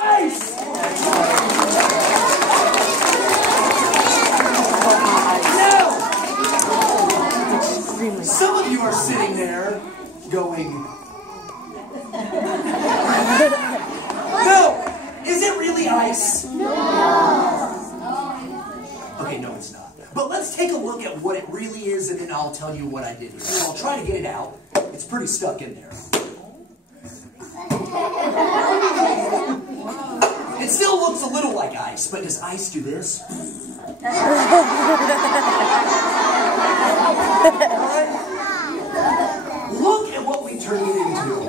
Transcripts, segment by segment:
Ice! Now, some of you are sitting there going, no, is it really ice? No. Okay, no, it's not. But let's take a look at what it really is, and then I'll tell you what I did here. So I'll try to get it out. It's pretty stuck in there. It still looks a little like ice, but does ice do this? Look at what we turned it into.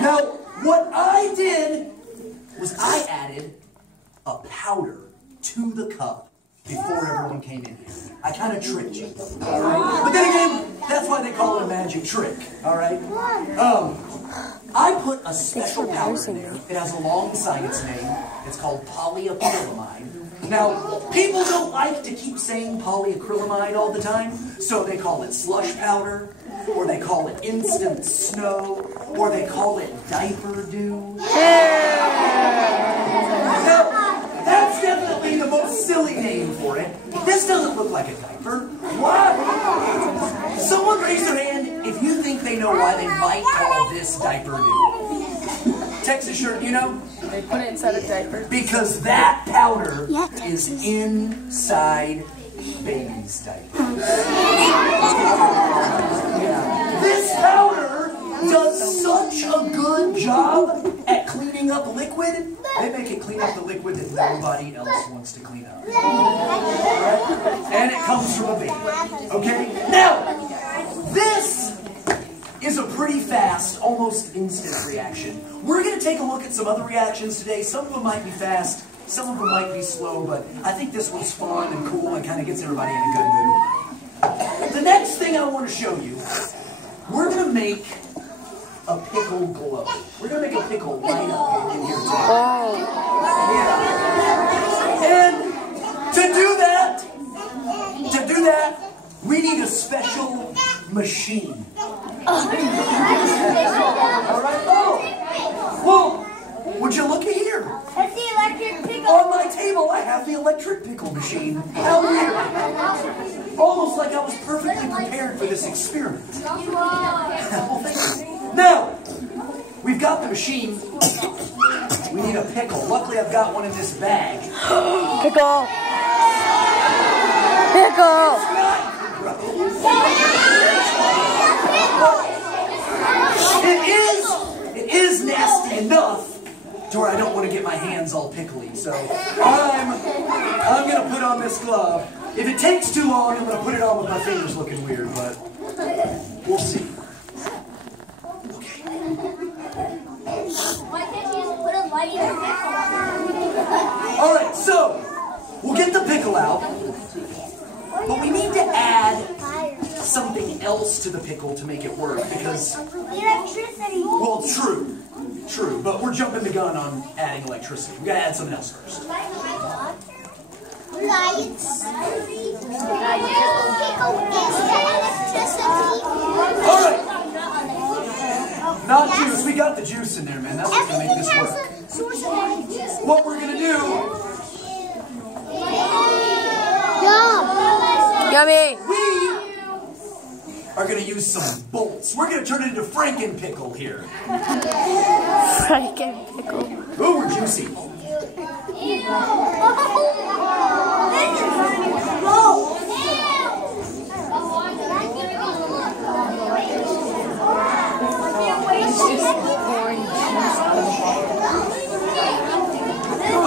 Now, what I did was I added a powder to the cup before everyone came in here. I kind of tricked you. All right? But then again, that's why they call it a magic trick. All right? I put a special powder in there. It has a long science name. It's called polyacrylamide. Now, people don't like to keep saying polyacrylamide all the time, so they call it slush powder, or they call it instant snow, or they call it diaper dew. Now, that's definitely the most silly name for it. This doesn't look like a diaper. What? Someone raise their hand if you think they know why they might call this diaper dew. Texas shirt, you know? They put it inside a diaper. Because that powder is inside baby's diapers. This powder does such a good job at cleaning up liquid. They make it clean up the liquid that nobody else wants to clean up. And it comes from a baby. Okay? Now, this is a pretty fast, almost instant reaction. We're going to take a look at some other reactions today. Some of them might be fast, some of them might be slow, but I think this one's fun and cool and kind of gets everybody in a good mood. The next thing I want to show you, we're going to make a pickle glow. We're going to make a pickle light up in here today. Yeah. And to do that, we need a special machine. All right. Oh, well, would you look at here? That's the electric pickle. On my table, I have the electric pickle machine. How weird. Almost like I was perfectly prepared for this experiment. Well, thank you. Now, we've got the machine. We need a pickle. Luckily, I've got one in this bag. Pickle. Pickle. It is nasty enough to where I don't want to get my hands all pickly. So I'm going to put on this glove. If it takes too long, I'm going to put it on with my fingers looking weird, but we'll see. Okay. Why can't you just put a light in the pickle? All right, so we'll get the pickle out, but we need to add something else to the pickle to make it work because, Electricity. well, true, but we're jumping the gun on adding electricity. We gotta add something else first. Lights. Pickle is electricity. All right, not juice. We got the juice in there, man. That's what's gonna make this work. What we're gonna do? Yummy. We are going to use some bolts. We're going to turn it into Franken-pickle here. Franken-pickle. Ooh, we're juicy.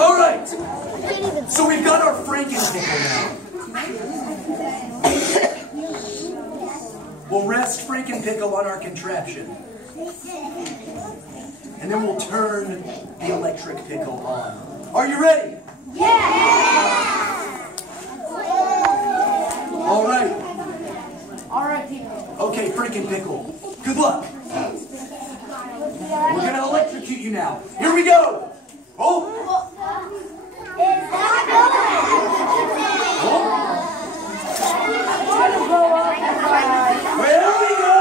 All right. So we've got our Franken-pickle now. We'll rest Franken-pickle on our contraption. And then we'll turn the electric pickle on. Are you ready? Yeah! All right. All right, people. Okay, Franken-pickle. Good luck. We're going to electrocute you now. Here we go. Oh. It's not going. There we go.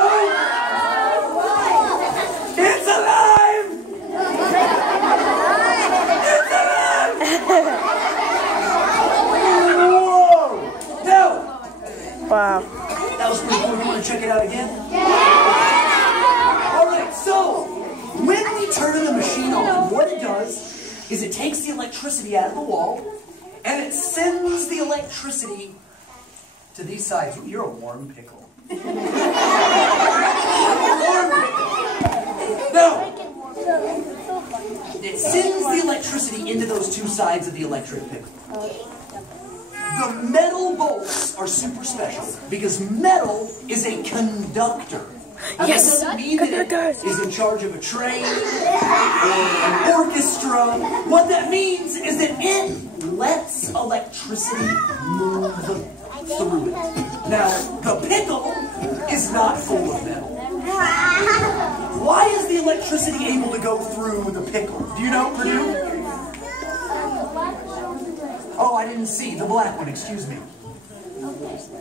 It's alive. Wow. That was pretty cool. You want to check it out again? Yeah! Alright, so when we turn the machine on, what it does is it takes the electricity out of the wall and it sends the electricity to these sides. Ooh, you're a warm pickle. Warm pickle. Now, it sends the electricity into those two sides of the electric pickle. The metal bolts are super special because metal is a conductor. Yes, that doesn't mean that it is in charge of a train or an orchestra. What that means is that it lets electricity move through it. Now, the pickle is not full of metal. Why is the electricity able to go through the pickle? Do you know, Purdue? Oh, I didn't see. The black one, excuse me. Okay, so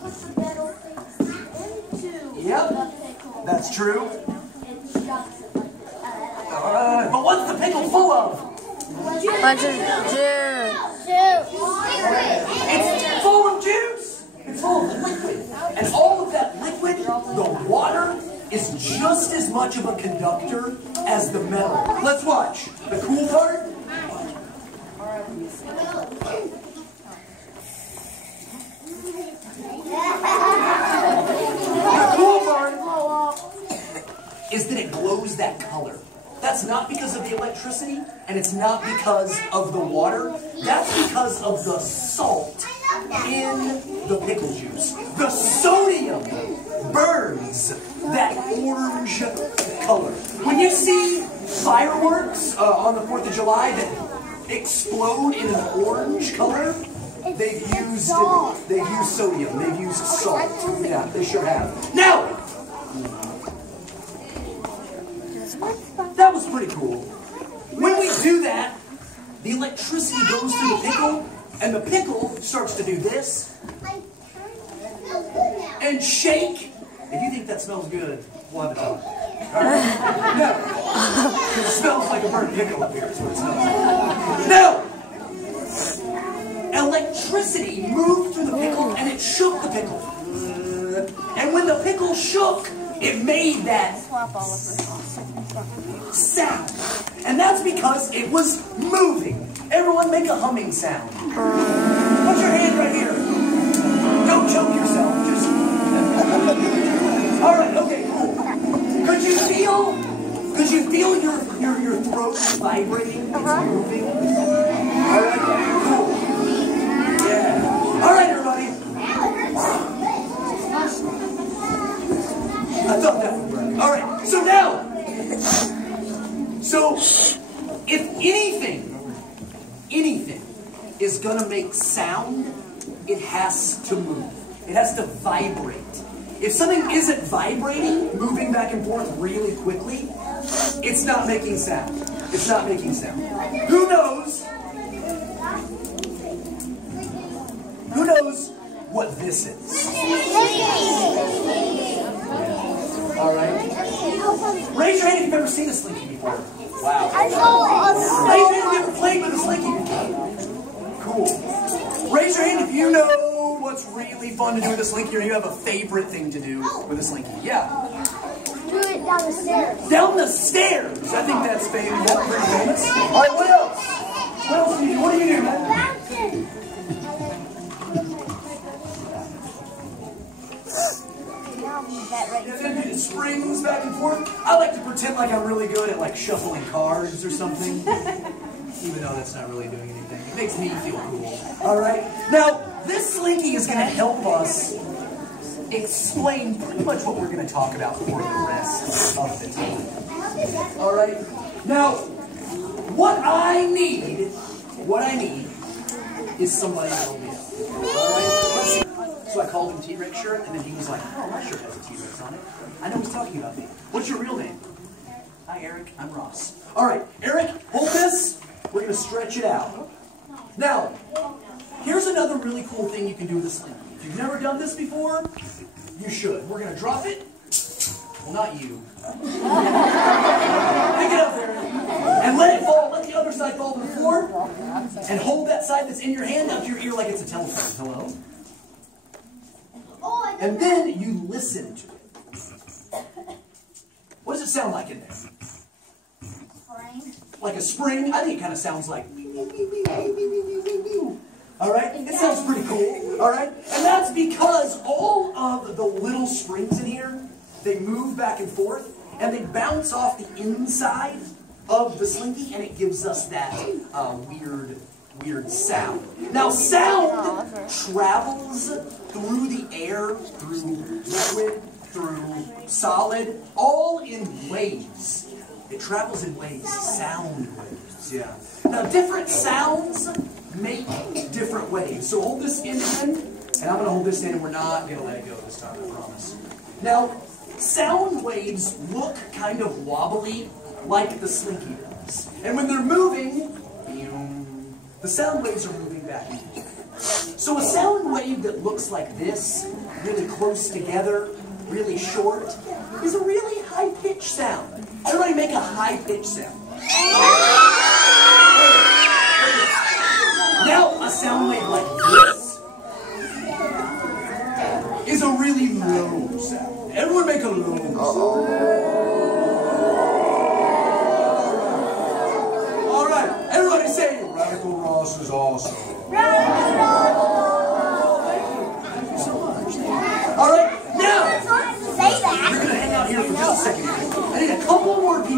put the metal into Yep, the pickle. that's true. And shocks it like this. But what's the pickle full of? Bunch of juice. It's full of juice. It's full of liquid. And all of that liquid, the water, is just as much of a conductor as the metal. Let's watch. The cool part? The cool part is that it glows that color. That's not because of the electricity, and it's not because of the water. That's because of the salt in the pickle juice. The sodium burns that orange color. When you see fireworks on the 4th of July that explode in an orange color, they've used sodium. They've used salt. Yeah, they sure have. Now, that was pretty cool. When we do that, the electricity goes through the pickle, and the pickle starts to do this and shake. If you think that smells good, we'll have a talk. Right? No. It smells like a burnt pickle up here. That's what it smells like. Now, electricity moved through the pickle, and it shook the pickle. And when the pickle shook, it made that sound. And that's because it was moving. Everyone make a humming sound. Put your hand right here. Don't choke yourself. Just... Alright, okay, cool. Could you feel your throat vibrating? It's moving. Alright, cool. Yeah. Alright, everybody. I thought that would work. Alright, so now, if anything is gonna make sound, it has to move. It has to vibrate. If something isn't vibrating, moving back and forth really quickly, it's not making sound. It's not making sound. Who knows what this is? Alright. Raise your hand if you've ever seen a slinky before. Wow. Raise your hand if you've ever played with a slinky before. Cool. Raise your hand if you know what's really fun to do with a slinky, or you have a favorite thing to do with a slinky. Yeah. Do it down the stairs. Down the stairs! I think that's famous. That's pretty famous. Alright, what else? What else do you do? What do you do, man? Bouncing. Yeah, then it springs back and forth. I like to pretend like I'm really good at like shuffling cards or something. Even though that's not really doing anything. It makes me feel cool. Alright? Now, this slinky is going to help us explain pretty much what we're going to talk about for the rest of the time. Alright? Now, what I need is somebody to help me out. Alright? Let's see. So I called him T-Rex shirt, and then he was like, oh, my shirt has a T-Rex on it. I know he's talking about me. What's your real name? Hi, Eric. I'm Ross. Alright, Eric, hold this. We're going to stretch it out. Now, here's another really cool thing you can do with a slinky. If you've never done this before, you should. We're going to drop it. Well, not you. Pick it up there. And let it fall. Let the other side fall to the floor. And hold that side. outside that's in your hand up to your ear like it's a telephone. Hello? And then you listen to it. What does it sound like in there? Spring. Like a spring? I think it kind of sounds like... All right? It sounds pretty cool. All right? And that's because all of the little springs in here, they move back and forth, and they bounce off the inside of the slinky, and it gives us that weird sound. Now, sound travels through the air, through liquid, through solid, all in waves. It travels in waves, sound waves, yeah. Now, different sounds make different waves. So hold this in again, and I'm going to hold this in, and we're not going to let it go this time, I promise. Now, sound waves look kind of wobbly, like the slinky does. And when they're moving, the sound waves are moving back and forth. So a sound wave that looks like this, really close together, really short, is a really high-pitched sound. Everybody make a high-pitched sound. Now, a sound wave like this is a really low sound. Everyone make a low sound. All right, everybody say, Radical Ross is awesome. Thank you so much. All right, now, you're going to hang out here for just a second. I need a couple more people.